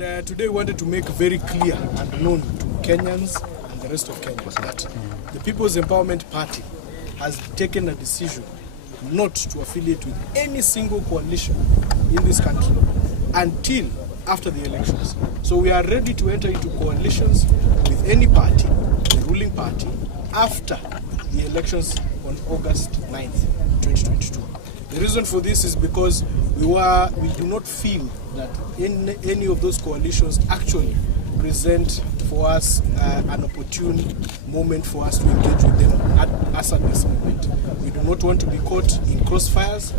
And today we wanted to make very clear and known to Kenyans and the rest of Kenyans that the People's Empowerment Party has taken a decision not to affiliate with any single coalition in this country until after the elections. So we are ready to enter into coalitions with any party, the ruling party, after the elections on August 9th, 2022. The reason for this is because we do not feel that any of those coalitions actually present for us an opportune moment for us to engage with them at this moment. We do not want to be caught in crossfires.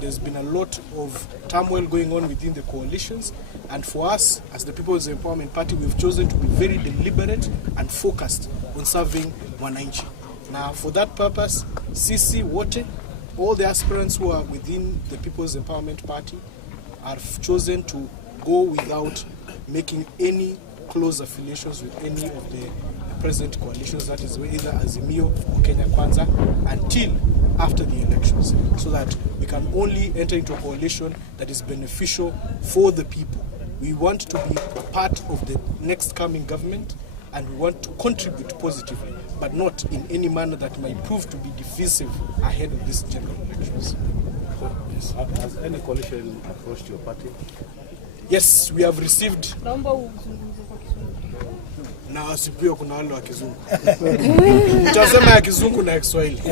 There's been a lot of turmoil going on within the coalitions, and for us, as the People's Empowerment Party, we've chosen to be very deliberate and focused on serving wananchi. Now, for that purpose, sisi wote, all the aspirants who are within the People's Empowerment Party have chosen to go without making any close affiliations with any of the present coalitions, that is either Azimio or Kenya Kwanza, until after the elections, so that we can only enter into a coalition that is beneficial for the people. We want to be a part of the next coming government, and we want to contribute positively, but not in any manner that might prove to be divisive ahead of these general elections. Has any coalition approached your party? Yes, we have received. Na asipio kuna wale wa kizungu. Tutasema ya kizungu na Kiswahili.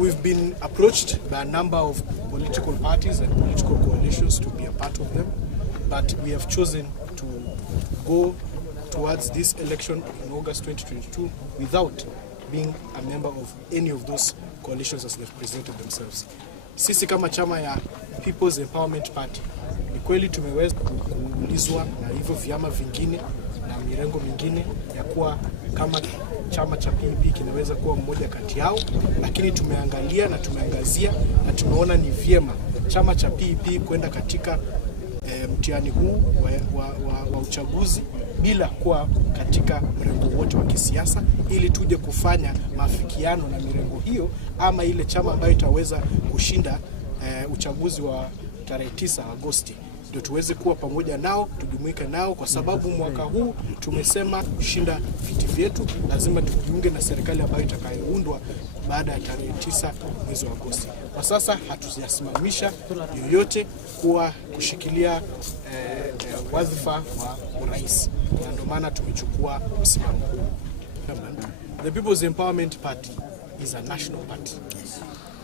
We've been approached by a number of political parties and political coalitions to be a part of them, but we have chosen to go towards this election in August 2022 without being a member of any of those coalitions as they've presented themselves. Sisi kama chama ya People's Empowerment Party, ni kweli tumeweza kuulizwa na hivyo vyama vingine na mirengo mingine ya kuwa kama chama cha PEP kinaweza kuwa mmoja kati yao, lakini tumeangalia na tumeangazia na tumeona ni vyema chama cha PEP kwenda katika mtihani huu wa uchaguzi bila kuwa katika mrengo wote wa kisiasa, ili tuje kufanya maafikiano na mirengo hiyo ama ile chama ambayo itaweza kushinda uchaguzi wa tarehe 9 Agosti, ndio tuweze kuwa pamoja nao, tujumuike nao, kwa sababu mwaka huu tumesema kushinda viti vyetu lazima tujiunge na serikali ambayo itakayoundwa baada ya tarehe 9 mwezi wa Agosti. Kwa sasa hatujasimamisha yoyote kuwa kushikilia wadhifa wa urais, na ndio maana tumechukua msimamo huu. The People's Empowerment Party is a national party.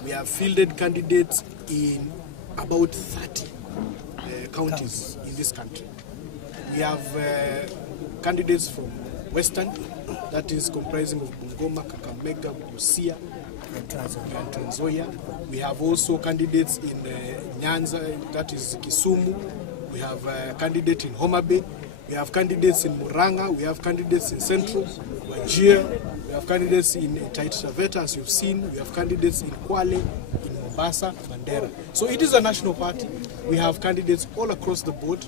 We have fielded candidates in about 30 counties in this country. We have candidates from Western, that is comprising of Bungoma, Kakamega, Busia, and Trans Nzoia. We have also candidates in Nyanza, that is Kisumu. We have a candidate in Homa Bay. We have candidates in Muranga. We have candidates in Central, Wajir. We have candidates in Taita, as you've seen. We have candidates in Kwale, in Mombasa, Mandera. So it is a national party. We have candidates all across the board.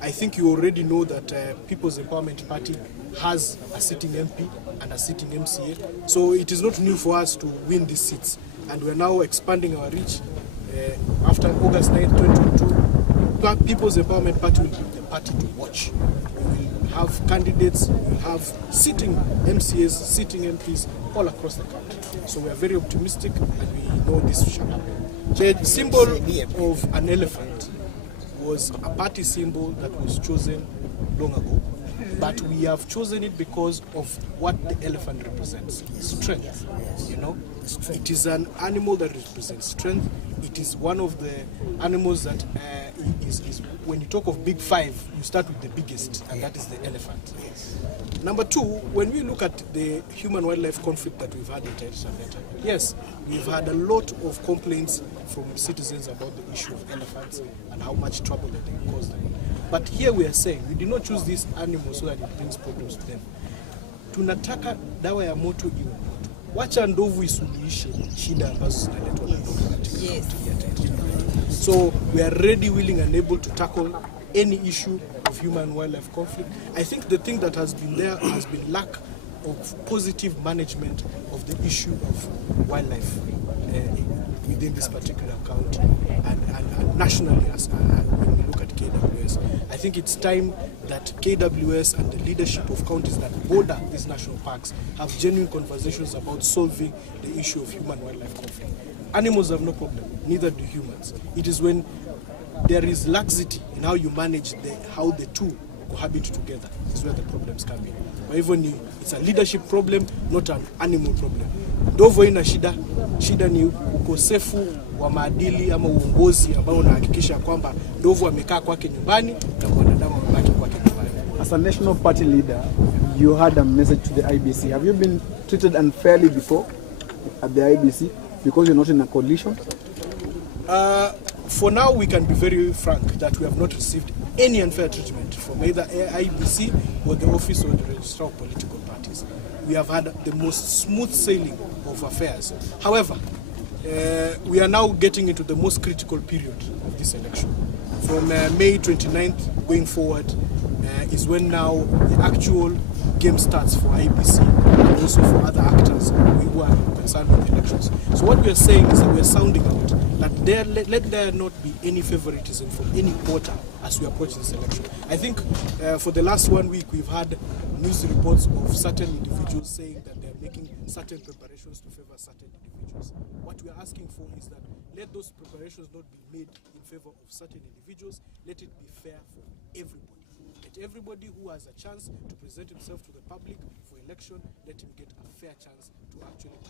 I think you already know that People's Empowerment Party has a sitting MP and a sitting MCA. So it is not new for us to win these seats. And we're now expanding our reach. After August 9th, 2022, People's Empowerment Party will be the party to watch. We will have candidates, we will have sitting MCAs, sitting MPs all across the country. So we are very optimistic and we know this shall happen. The symbol of an elephant was a party symbol that was chosen long ago, but we have chosen it because of what the elephant represents. Strength, you know. It is an animal that represents strength. It is one of the animals that is when you talk of big five, you start with the biggest, and that is the elephant. Number two, when we look at the human-wildlife conflict that we've had in Taveta, yes, we've had a lot of complaints from citizens about the issue of elephants and how much trouble that they cause them. But here we are saying, we did not choose this animal so that it brings problems to them. Tunataka dawa ya moto iwe moto. Wacha ndovu isuluhishe shida ambazo zinaletwa na ndovu katika kaunti ya Taita. So we are ready, willing and able to tackle any issue of human-wildlife conflict. I think the thing that has been there has been lack of positive management of the issue of wildlife within this particular county and nationally as when we look at KWS. I think it's time that KWS and the leadership of counties that border these national parks have genuine conversations about solving the issue of human-wildlife conflict. Animals have no problem, neither do humans. It is when there is laxity in how you manage how the two cohabit together is where the problems come in. Kwa hivyo it's a leadership problem, not an animal problem. Ndovu ina shida ni ukosefu wa maadili ama uongozi ambao unahakikisha kwamba ndovu amekaa kwake nyumbani na mwanadamu amebaki kwake nyumbani. As a national party leader, you had a message to the IBC. Have you been treated unfairly before at the IBC because you're not in a coalition? For now, we can be very frank that we have not received any unfair treatment from either IBC or the Office of the Registrar of Political Parties. We have had the most smooth sailing of affairs. However, we are now getting into the most critical period of this election. From May 29th going forward is when now the actual game starts for IBC and also for other actors who are concerned with elections. So what we are saying is that we are sounding out that let there not be any favoritism from any quarter as we approach this election. I think for the last 1 week we've had news reports of certain individuals saying that they're making certain preparations to favor certain individuals. What we are asking for is that let those preparations not be made in favor of certain individuals. Let it be fair for everybody. Let everybody who has a chance to present himself to the public for election, let him get a fair chance to actually